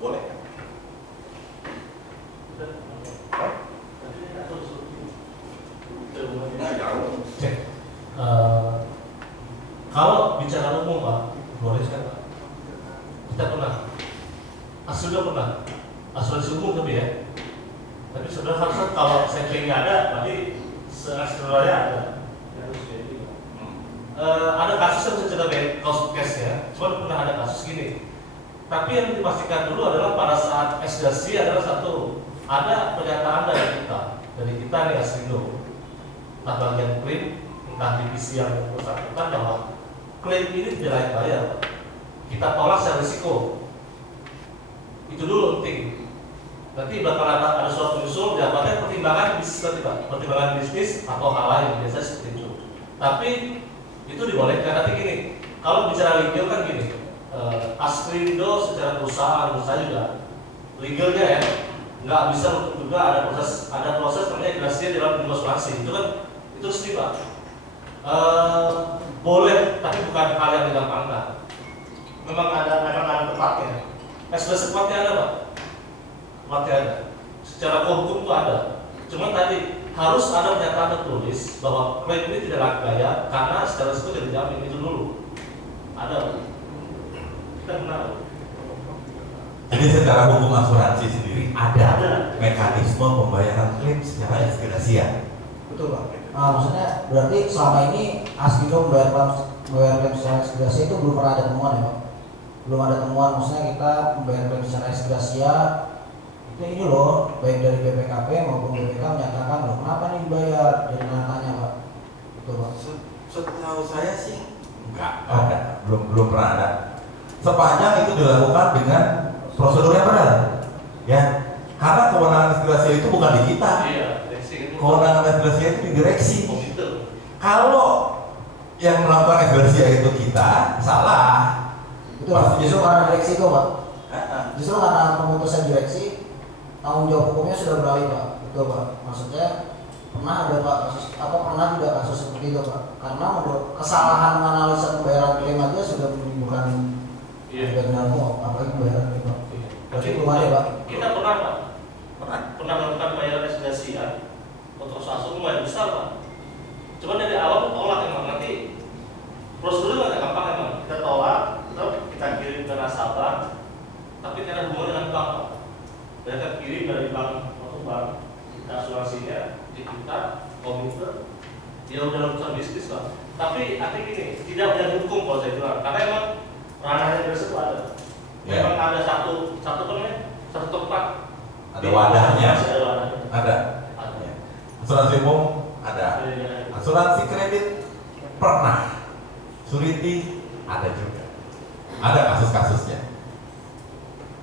Boleh. Nah, jauh. Kalau bicara umum Pak, boleh kan Pak? Kita pernah, sudah pernah asuransi umum tapi ya. Tapi sebenarnya harusnya kalau savingnya ada, berarti sebenarnya ada. Ada kasus yang bisa kita cost case ya, cuma pernah ada kasus gini. Tapi yang dipastikan dulu adalah pada saat eksdasi adalah satu, ada pernyataan dari kita nih Asrindo, entah bagian klaim, entah divisi yang bersangkutan bahwa klaim ini tidak layak bayar. Kita tolak secara risiko. Itu dulu penting. Nanti bakal ada suatu usul, dapatnya pertimbangan bisnis nanti Pak, pertimbangan bisnis atau hal lain biasanya seperti itu. Tapi itu dibolehkan. Nanti gini, kalau bicara legal kan gini, Asrindo secara perusahaan menurut saya juga legalnya ya, nggak bisa juga ada proses namanya grasi dalam asuransi. Itu kan itu resmi Pak. Boleh, tapi bukan hal yang digampangkan. Memang ada tempatnya. Sepatnya ada Pak. Tempatnya ada. Secara hukum itu ada. Cuma tadi harus ada pernyataan tertulis bahwa klaim ini tidak layak bayar karena secara resmi tidak dijamin. Itu dulu. Ada Pak. Kita benar. Jadi secara hukum asuransi sendiri ada mekanisme pembayaran klaim secara eksgrasia. Betul Pak. Maksudnya berarti selama ini Asrindo membayar klaim secara eksgrasia itu belum pernah ada temuan ya Pak? Belum ada temuan, maksudnya kita membayar klaim secara eksgrasia itu ini loh, baik dari BPKP maupun BPK menyatakan loh kenapa nih dibayar, jadi tanya Pak. Betul Pak. Setahu saya sih enggak ada, belum pernah ada. Sepanjang itu dilakukan dengan prosedur yang benar, ya. Karena kewenangan eksgrasia itu bukan di kita. Iya. Kewenangan eksgrasia itu di direksi. Kalau yang melakukan eksgrasia itu kita, salah. Itu justru karena direksi itu Pak. Justru karena pemutusan direksi, tanggung jawab hukumnya sudah beralih Pak. Betul Pak. Maksudnya pernah ada Pak kasus, pernah juga kasus seperti itu Pak. Karena menurut kesalahan menganalisa pembayaran klaim aja sudah menimbulkan benar apalagi pembayaran klaim Pak. Berarti belum ada Pak. Kita pernah Pak. Pernah melakukan pembayaran eksgrasi untuk asuransi lumayan besar Pak. Cuma dari awal tolak emang, nanti prosedurnya nggak gampang emang. Kita tolak, terus kita kirim ke nasabah, tapi karena hubungan dengan bank Pak. Mereka kirim dari bank atau bank kita asuransinya, di kita komputer, dia udah lakukan bisnis Pak. Tapi artinya gini, tidak ada hukum kalau saya bilang, karena emang ranahnya tersebut ada. Memang ada satu tempat. Ada wadahnya. Ada. Asuransi umum ada. Asuransi kredit pernah. Surety ada juga. Ada kasus-kasusnya.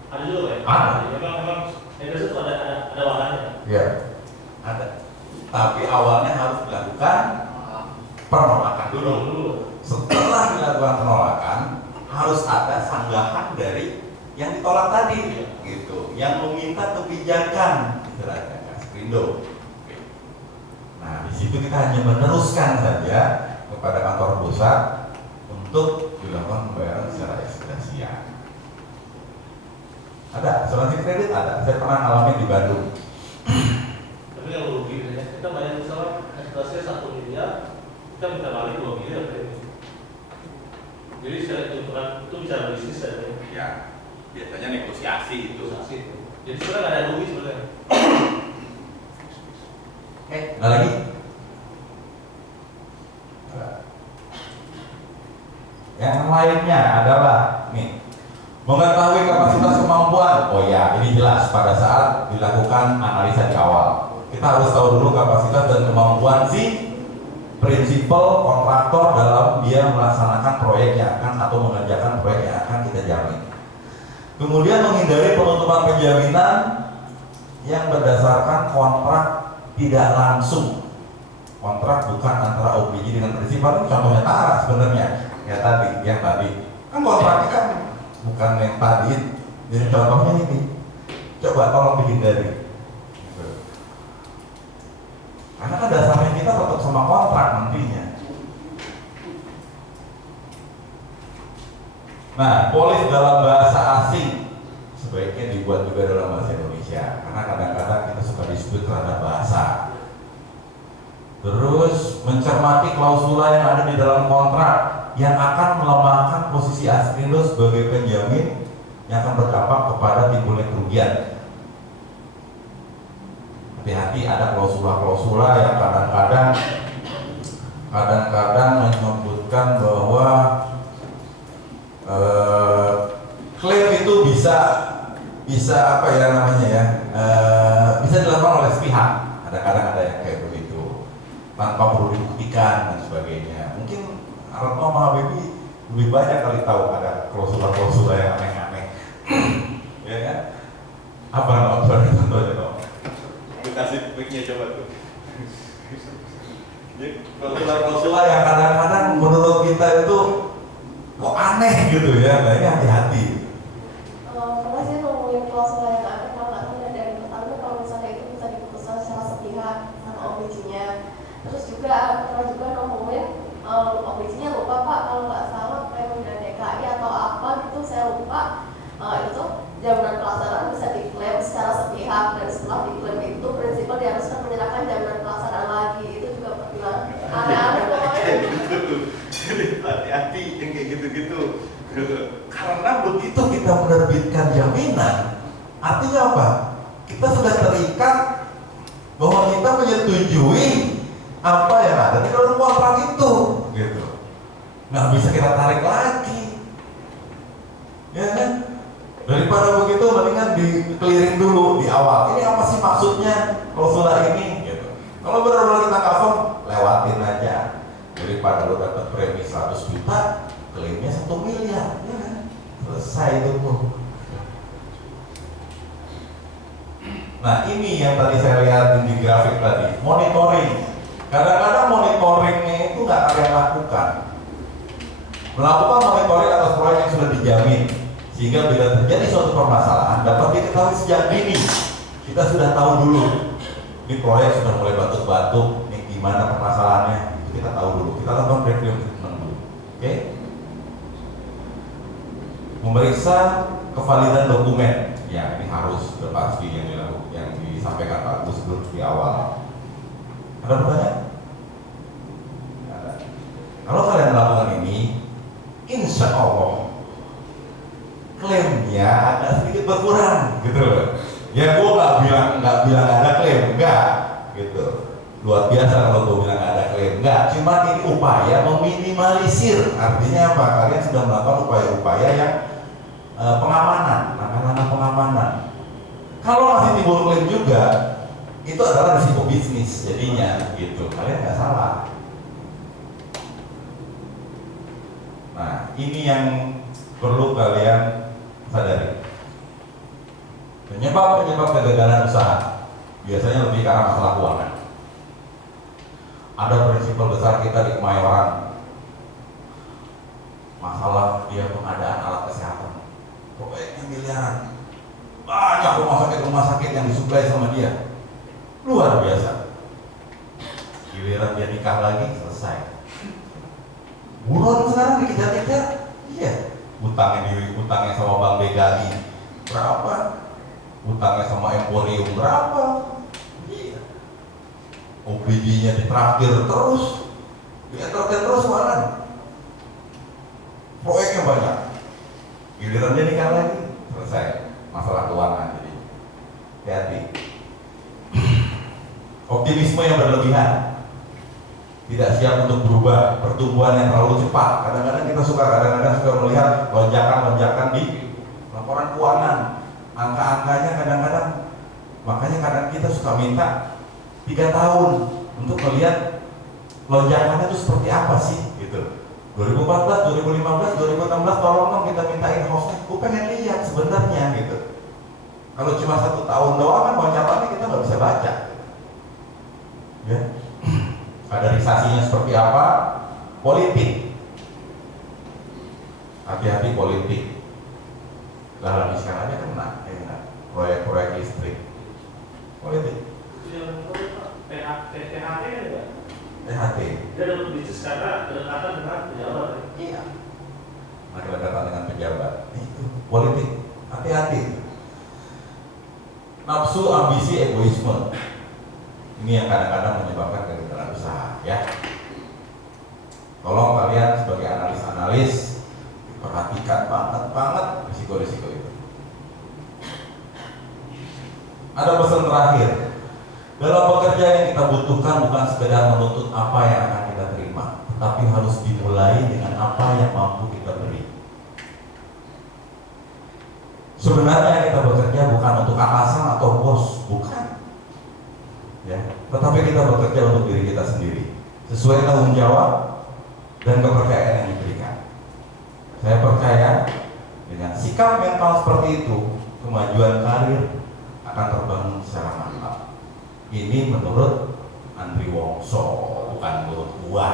Ada juga ya? Ada. Memang itu ada wadahnya. Iya. Ada. Tapi awalnya harus dilakukan penolakan dulu. Setelah dilakukan penolakan, harus ada sanggahan dari yang ditolak tadi, gitu. Yang meminta kebijakan, istilahnya Asrindo. Nah, di situ kita hanya meneruskan saja kepada kantor pusat untuk dilakukan pembayaran secara eksgrasia. Ada asuransi kredit ada. Saya pernah ngalamin di Bandung. Tapi yang rugi ya, kita bayar misalnya eksgrasinya 1 miliar, kita minta balik 2 miliar kredit. Jadi secara hitungan itu bicara bisnis saja. Ya, biasanya negosiasi itu. Jadi sebenarnya nggak ada rugi sebenarnya. Ada lagi? Yang lainnya adalah nih, mengetahui kapasitas kemampuan. Oh ya, ini jelas pada saat dilakukan analisa di awal. Kita harus tahu dulu kapasitas dan kemampuan si prinsipal kontraktor dalam dia melaksanakan proyek yang akan atau mengerjakan proyek yang akan kita jamin. Kemudian menghindari penutupan penjaminan yang berdasarkan kontrak tidak langsung. Kontrak bukan antara OPJ dengan prinsipal, ini contohnya Tara sebenarnya. Ya tadi, yang tadi kan kontraknya kan bukan yang tadi. Jadi contohnya ini, coba tolong dihindari. Karena kan dasarnya kita tetap sama kontrak nantinya. Nah, polis dalam bahasa asing sebaiknya dibuat juga dalam bahasa Indonesia, karena kadang-kadang kita suka dispute terhadap bahasa. Terus mencermati klausula yang ada di dalam kontrak yang akan melemahkan posisi Askrindo sebagai penjamin yang akan berdampak kepada timbulnya kerugian. Hati-hati, ada klausula-klausula yang kadang-kadang menyebutkan bahwa klaim itu bisa apa ya namanya ya, bisa dilakukan oleh sepihak. Kadang-kadang ada yang kayak begitu tanpa perlu dibuktikan dan sebagainya. Mungkin Retno sama Habibie lebih banyak kali tahu ada klausula-klausula yang aneh-aneh. Ya kan? Apa namanya contohnya dong? Kasih mic-nya coba tuh. Klausula yang kadang-kadang menurut kita itu kok aneh gitu ya. Nah ini hati-hati. Karena sih ngomongin klausula yang ada, kalau nggak salah dari pertama kalau misalnya itu bisa diputuskan secara sepihak sama OBJ-nya. Terus juga pernah juga ngomongin OBJ-nya lupa Pak, kalau nggak salah Pemda DKI atau apa gitu saya lupa. Itu jaminan pelaksanaan bisa diklaim secara sepihak, dan setelah diklaim itu prinsipal diharuskan menyerahkan jaminan pelaksanaan lagi. Itu juga pertimbangan aneh-aneh pokoknya. Hati-hati yang kayak gitu-gitu. Karena begitu kita menerbitkan jaminan, artinya apa? Kita sudah terikat bahwa kita menyetujui apa yang ada di dalam kontrak itu, gitu. Nggak bisa kita tarik lagi, ya kan? Daripada begitu, mendingan di-clearing dulu di awal. Ini apa sih maksudnya klausula ini? Gitu. Kalau benar-benar kita cover, lewatin aja. Daripada lo dapat premi 100 juta, klaimnya 1 miliar, ya kan? Selesai itu tuh. Nah ini yang tadi saya lihat di grafik tadi, monitoring. Kadang-kadang monitoringnya itu nggak kalian lakukan. Melakukan monitoring atas proyek yang sudah dijamin, sehingga bila terjadi suatu permasalahan dapat diketahui sejak dini. Kita sudah tahu dulu, ini proyek sudah mulai batuk-batuk, ini gimana permasalahannya, itu kita tahu dulu. Kita lakukan review dulu, oke? Memeriksa kevalidan dokumen, ya ini harus sudah pasti yang disampaikan Pak Gus Dur di awal. Ada pertanyaan? Ada. Kalau kalian melakukan ini, insya Allah klaimnya agak sedikit berkurang, gitu loh. Ya gue nggak bilang ada klaim, enggak, gitu. Luar biasa kalau gue bilang ada klaim, enggak. Cuma ini upaya meminimalisir. Artinya apa? Kalian sudah melakukan upaya-upaya yang pengamanan, langkah-langkah pengamanan. Kalau masih timbul klaim juga, itu adalah risiko bisnis jadinya, gitu. Kalian nggak salah. Nah, ini yang perlu kalian sadari. Penyebab kegagalan usaha biasanya lebih karena masalah keuangan. Ada prinsipal besar kita di Kemayoran, masalah dia pengadaan alat kesehatan, proyeknya miliaran, banyak rumah sakit yang disuplai sama dia, luar biasa. Giliran dia nikah lagi selesai. Buron sekarang dikejar-kejar, iya. Utangnya sama Bank DKI berapa? Utangnya sama Emporium berapa? Iya. OBJ-nya ditraktir terus, mana? Proyeknya banyak. Giliran dia nikah lagi, selesai. Masalah keuangan jadi. Hati-hati. Optimisme yang berlebihan, tidak siap untuk berubah, pertumbuhan yang terlalu cepat. Kadang-kadang kita suka melihat lonjakan di laporan keuangan, angka-angkanya kadang-kadang, makanya kadang kita suka minta 3 tahun untuk melihat lonjakannya itu seperti apa sih, gitu. 2014, 2015, 2016, tolong dong kita mintain hostnya. Gue pengen lihat sebenarnya, gitu. Kalau cuma 1 tahun doang kan lonjakannya kita nggak bisa baca, ya. Kaderisasinya seperti apa? Politik. Hati-hati politik. Dalam sekarang aja kena, ya, proyek-proyek listrik. Politik. THT kan juga? THT. Dia dapat bisnis karena kedekatan dengan pejabat. Iya. Kedekatan dengan pejabat. Itu politik. Hati-hati. nafsu, ambisi, egoisme. Ini yang kadang-kadang menyebabkan kegagalan usaha, ya. Tolong kalian sebagai analis-analis perhatikan banget risiko-risiko itu. Ada pesan terakhir. Dalam bekerja yang kita butuhkan bukan sekedar menuntut apa yang akan kita terima, tetapi harus dimulai dengan apa yang mampu kita beri. Sebenarnya kita bekerja bukan untuk atasan atau bos, bukan. Ya, tetapi kita bekerja untuk diri kita sendiri, sesuai tanggung jawab dan kepercayaan yang diberikan. Saya percaya dengan sikap mental seperti itu, kemajuan karir akan terbangun secara mantap. Ini menurut Andri Wongso, bukan menurut gua.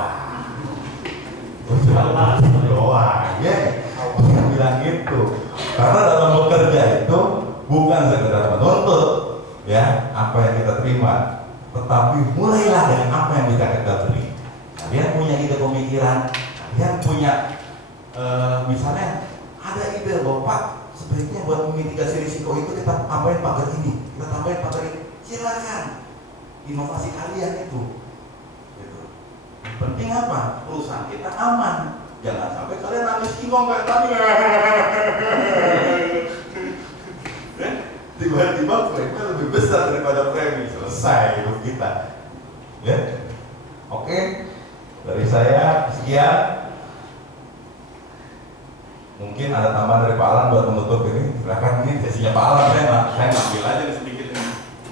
Doa, ya, dia bilang gitu. Karena dalam bekerja itu bukan sekedar menuntut, ya, apa yang kita terima, tetapi mulailah dengan apa yang kita beri. Kalian punya ide pemikiran, kalian punya misalnya ada ide bahwa Pak, sebaiknya buat memitigasi risiko itu kita tambahin pagar ini, kita tambahin pagar ini. Silakan, inovasi kalian itu. Gitu. Yang penting apa? Perusahaan kita aman. Jangan sampai kalian nangis kingkong kayak tadi. Tiba-tiba klaimnya lebih besar daripada premi, selesai hidup kita. Ya, oke, dari saya sekian. Mungkin ada tambahan dari Pak Alan buat menutup ini. Silakan, ini sesinya Pak Alan, saya ngambil aja sedikit ini.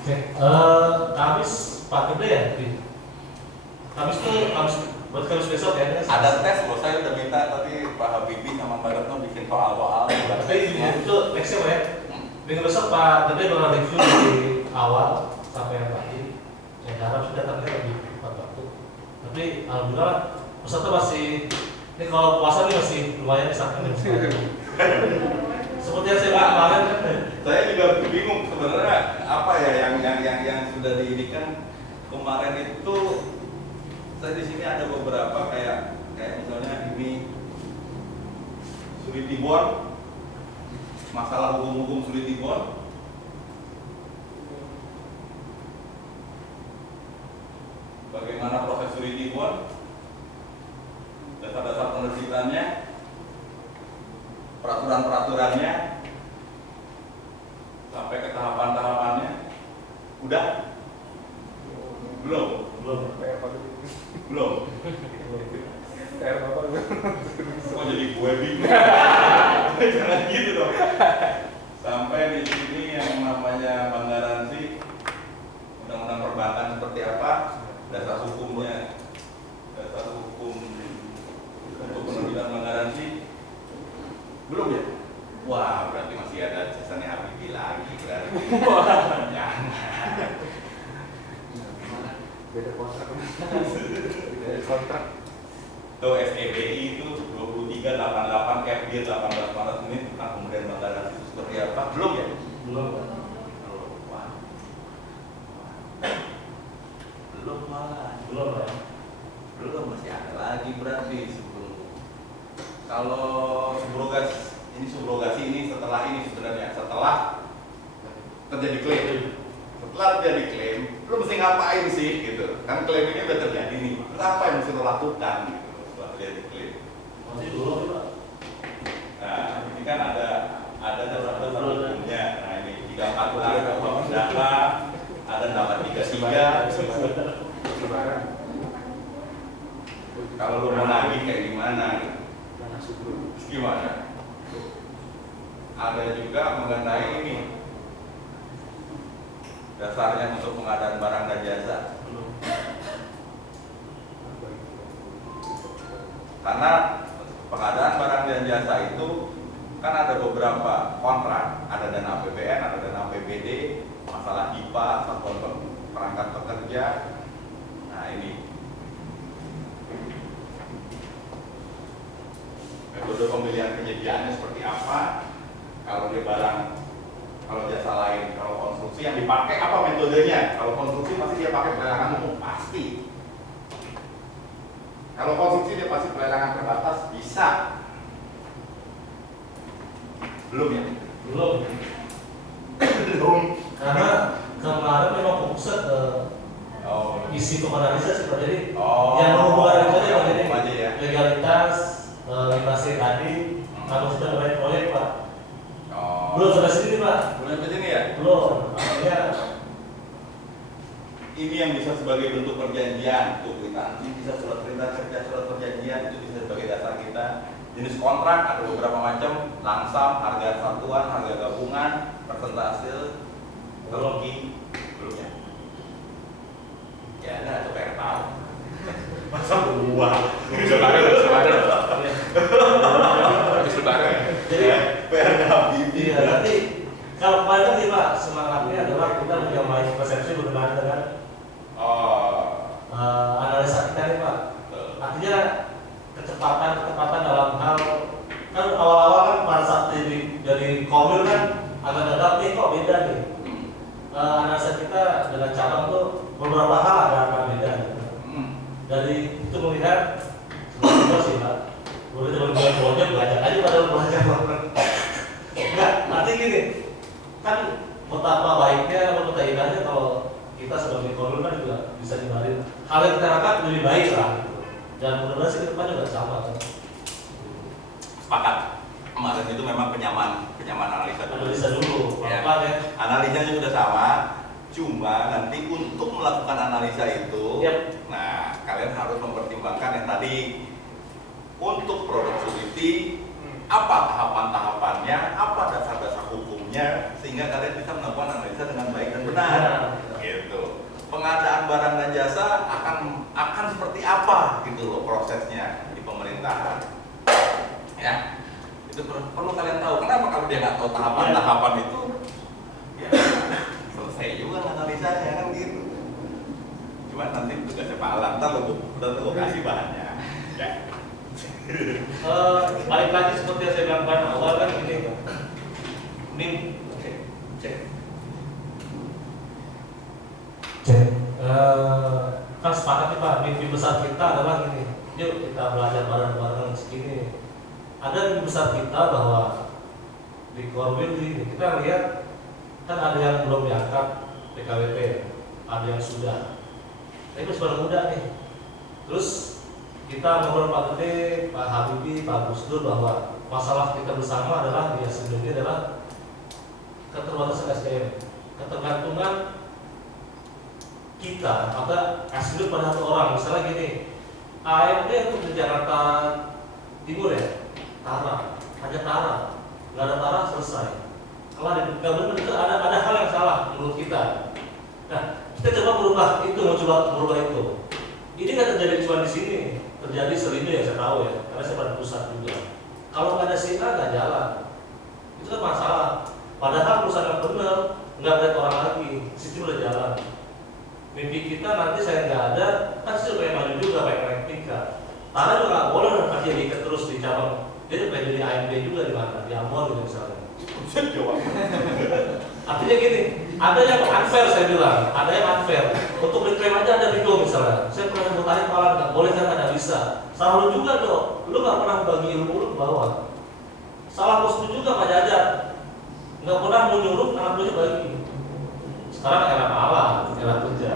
Oke, Kamis Pak Gede ya? Kamis tuh buat Kamis besok ya? Ada tes loh, saya udah minta tadi Pak Habibie sama Mbak Retno bikin soal-soal. Tapi itu nextnya Pak ya? Minggu besok Pak Gede bakal review dari awal sampai yang terakhir. Saya harap sudah tapi lebih tepat waktu. Tapi alhamdulillah peserta masih, ini kalau puasa nih masih lumayan disangkan jam 9. Seperti yang saya bilang kemarin kan. Saya juga bingung sebenarnya apa ya yang sudah diindikan kemarin itu. Saya di sini ada beberapa kayak misalnya ini Suriti Bond, masalah hukum Suriti Bond. Bagaimana proses Suriti Bond, dasar-dasar penerbitannya, peraturan-peraturannya, sampai ke tahapan-tahapannya. Udah? Belum? Belum. Kok jadi gue bingung? Jangan gitu dong. Sampai di sini yang namanya bank garansi, undang-undang perbankan seperti apa, dasar hukumnya, dasar hukum untuk penerbitan bank garansi, belum ya? Wah, berarti masih ada jasanya Habibie lagi berarti. Jangan. Beda kontrak. Beda kontrak. Tuh SEBI itu 2388 Kepdir 18 Maret ini tentang pemberian bank garansi itu seperti apa? Belum ya? Belum. Wah. Belum malah. Belum ya? Belum, masih ada lagi berarti sebelum. Kalau subrogasi ini setelah ini sebenarnya setelah terjadi klaim. Setelah terjadi klaim, lu mesti ngapain sih gitu? Kan klaim ini udah terjadi nih. Terus apa yang mesti lo lakukan gitu setelah terjadi klaim? Masih belum Pak. Nah, ini kan ada dasar-dasar hukumnya. Nah, ini 344 Kuhap Perdata, ada nama 33. Kalau lu mau nagih kayak gimana? Terus gimana? Ada juga mengenai ini dasarnya untuk pengadaan barang dan jasa. Karena pengadaan barang dan jasa itu kan ada beberapa kontrak, ada dana APBN, ada dana APBD, masalah IPA, satuan perangkat pekerja. Nah ini metode pemilihan penyediaannya seperti apa? Kalau dia barang, kalau jasa lain, kalau konstruksi yang dipakai apa metodenya? Kalau konstruksi pasti dia pakai pelelangan umum, pasti. Kalau konstruksi dia pasti pelelangan terbatas, bisa. Belum ya? Belum. Belum. Karena misi pemanalisa sih Pak. Jadi Oh, yang menghubungkan itu yang jadi hukum aja ya. legalitas, literasi tadi, kalau sudah mulai proyek Pak. Oh. Belum sampai sini Pak. Belum sampai sini ya? Belum. Artinya Ini yang bisa sebagai bentuk perjanjian tuh kita. Ini bisa surat perintah kerja, surat perjanjian itu bisa sebagai dasar kita. Jenis kontrak ada beberapa macam, langsam, harga satuan, harga gabungan, persentase, teknologi, belum ya? Ya, ada tuh pengen tahu. Masa buah? Habis lebaran. jadi PRKBB. iya, nanti kalau kemarin kan sih Pak, semangatnya adalah kita menyamai persepsi berkenaan dengan analisa kita nih Pak. Artinya kecepatan dalam hal kan awal-awal kan pada saat dari komil kan agak-agak nih kok beda nih. Analisa kita dengan cabang tuh beberapa hal agak beda. Dari itu melihat sebenarnya sih Pak. Boleh coba belajar aja pada belajar. Enggak, nanti gini. Kan betapa baiknya atau betapa indahnya kalau kita sebagai korban kan juga bisa dibarin hal yang kita harapkan lebih baik lah gitu. Dan mudah-mudahan sih ke depan juga sama kan. Sepakat. Kemarin itu memang penyamaan analisa dulu. Analisa dulu, Ya. apa ya? Analisanya sudah sama, cuma nanti untuk melakukan analisa itu, Yap. nah kalian harus mempertimbangkan yang tadi untuk productivity, apa tahapan-tahapannya, apa dasar-dasar hukumnya, sehingga kalian bisa melakukan analisa dengan baik dan benar. Gitu. Pengadaan barang dan jasa akan seperti apa gitu loh prosesnya di pemerintahan. Ya, itu perlu kalian tahu. Kenapa kalau dia nggak tahu tahapan-tahapan itu, ya selesai juga analisanya kan gitu. Cuma nanti tugasnya Pak Alam, ntar lo kasih bahannya. Ya. Balik lagi seperti yang saya bilang pada awal kan ini kan sepakat nih Pak, mimpi besar kita adalah gini, yuk kita belajar bareng-bareng segini. Ada mimpi besar kita bahwa di Korwil ini kita lihat kan ada yang belum diangkat PKWP, ada yang sudah. Tapi itu sudah muda nih. Terus kita ngobrol Pak Gede, Pak Habibie, Pak Gus Dur bahwa masalah kita bersama adalah di Asia ini adalah keterbatasan SDM, ketergantungan kita pada SDM pada satu orang. Misalnya gini, AMD untuk di Jakarta Timur ya, Tara, hanya Tara, nggak ada Tara selesai. Kalau ada gabungan itu ada hal yang salah menurut kita. Nah, kita coba berubah itu, mencoba berubah itu. Ini kan terjadi cuma di sini, terjadi sering ya saya tahu ya, karena saya pada pusat juga. Kalau nggak ada SINA nggak jalan, itu kan masalah. Padahal perusahaan yang benar nggak ada orang lagi, sistem udah jalan. Mimpi kita nanti saya nggak ada, kan sih pengen maju juga, pengen naik tingkat. Tanah juga nggak boleh kasih diikat terus di cabang. Dia pengen jadi AMD juga di mana, di Ambon gitu misalnya. Artinya gini, ada yang unfair saya bilang, ada yang unfair. Untuk diklaim aja ada video misalnya. Saya pernah mau tarik malah nggak boleh kan nggak bisa. Salah lu juga dong, lu nggak pernah bagi ilmu lu ke bawah. Salah bos lu juga Pak Jajat, nggak pernah menyuruh anak lu bagi. Sekarang era malah, era kerja.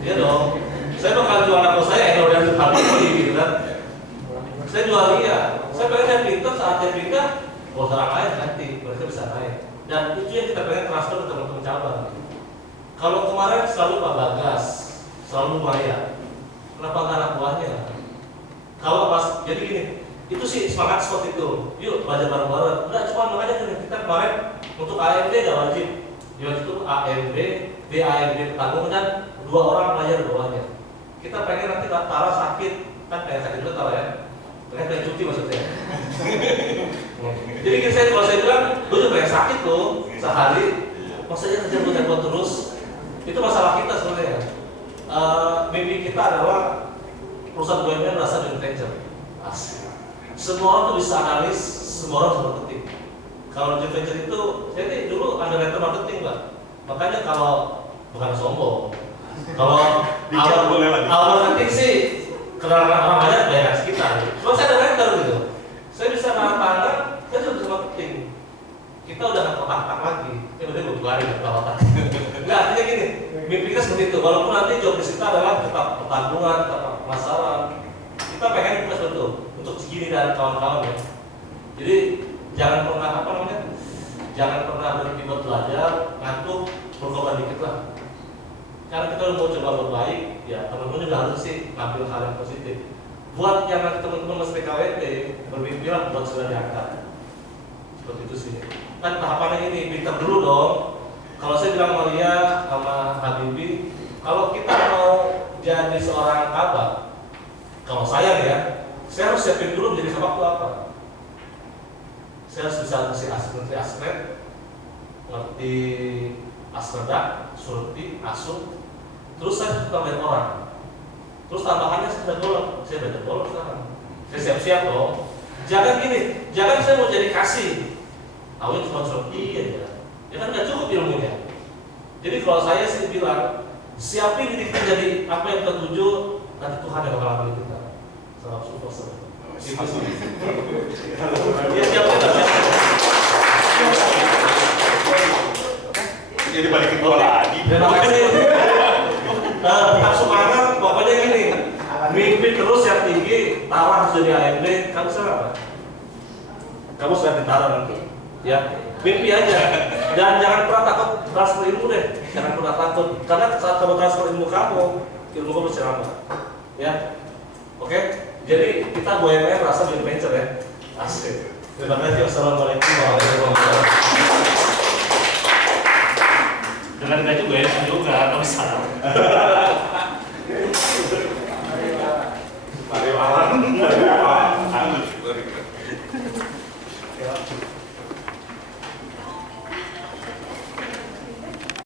Iya dong. Saya bakal jual anak bos saya yang udah habis gitu kan. Saya jual dia. Saya pengen saya pintar saat saya pintar, bos orang lain nanti mereka bisa naik. Dan itu yang kita pengen transfer ke teman-teman cabang. Kalau kemarin selalu Pak Bagas, selalu Maya, kenapa nggak anak buahnya? Kalau pas, jadi gini, itu sih semangat seperti itu. Yuk belajar bareng-bareng. Enggak cuma makanya gini, kita kemarin untuk AMD nggak wajib. Dia itu AMD, BAMD tanggung dan 2 orang belajar di bawahnya. Kita pengen nanti Tara sakit, kan pengen sakit juga Tara ya. Pengen cuti maksudnya. Jadi kalau saya bilang, lu juga pengen sakit tuh sehari, maksudnya kerja buat terus, itu masalah kita sebenarnya. Mimpi kita adalah perusahaan BUMN merasa joint venture. Semua orang tuh bisa analis, semua orang bisa marketing. Kalau joint venture itu, saya ini dulu ada letter marketing Pak. Makanya kalau bukan sombong, kalau awal marketing sih kenalan orang banyak banyak sekitar. Cuma saya ada letter gitu. Saya bisa tanda, saya juga bisa marketing. Kita udah nggak kotak-kotak lagi. Ini udah 2 hari nggak kotak. Enggak, artinya gini, mimpi kita seperti itu. Walaupun nanti job desk kita adalah tetap pertanggungan, tetap pemasaran. Kita pengen plus betul untuk segini dan kawan-kawan ya. Jadi jangan pernah jangan pernah berhenti buat belajar, ngantuk, berkorban dikit lah. Karena kita mau coba berbaik, ya teman-teman juga harus sih ngambil hal yang positif. Buat yang nanti teman-teman mesti KWT, bermimpilah buat sudah diangkat. Seperti itu sih. Kan tahapannya ini, pintar dulu dong. Kalau saya bilang sama Lia, sama Habibie, kalau kita mau jadi seorang kabak, kalau saya ya, saya harus siapin dulu menjadi kabak itu apa. Saya harus bisa ngerti asret, ngerti asredak, surti, asuk, terus saya suka main orang. Terus tambahannya saya belajar golf sekarang. Saya siap-siap dong. Jangan gini, jangan saya mau jadi kasih. Awalnya cuma surti aja. Ya kan nggak cukup ilmunya. Jadi kalau saya sih bilang, siapin diri kita jadi apa yang kita tuju, nanti Tuhan yang bakal ambil kita. Salam support saja. Itu sih. Ya siapin. Jadi balikin bola lagi. Terima kasih. Tetap semangat, pokoknya gini. Mimpi terus yang tinggi, taruh harus jadi AMD. Kamu salah apa? Kamu sudah ditaruh nanti. Ya, mimpi aja. Dan jangan pernah takut transfer ilmu deh. Jangan pernah takut. Karena saat kamu transfer ilmu kamu bercerama. Ya, oke. Jadi kita goyang rasa joint venture ya. Asik. Terima kasih. Wassalamualaikum warahmatullahi wabarakatuh. Dengan gaji gue juga, tapi salah.